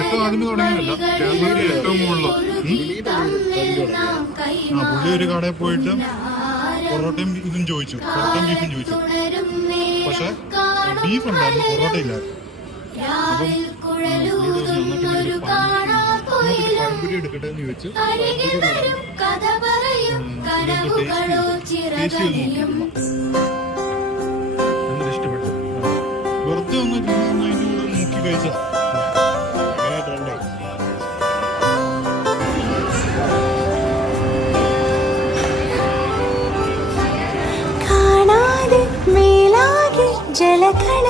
ഏറ്റവും ആദ്യമേ തുടങ്ങിയതല്ല, കേരളത്തിലെ ഏറ്റവും മുകളിൽ പുള്ളി ഒരു കടയിൽ പോയിട്ട് പൊറോട്ടയും ഇതും ചോദിച്ചു, പൊറോട്ടയും ബീഫും ചോദിച്ചു. പക്ഷെ ബീഫ് ഉണ്ടായിരുന്നു, പൊറോട്ട ഇല്ലായിരുന്നു. അപ്പം പഴംപൊരി എടുക്കട്ടെ എന്ന് ചോദിച്ചു. എന്നിട്ട് ഇഷ്ടപ്പെട്ടു. വെറുതെ ഒന്ന് അതിൻ്റെ കൂടെ മുക്കി കഴിച്ചാൽ ജലകണ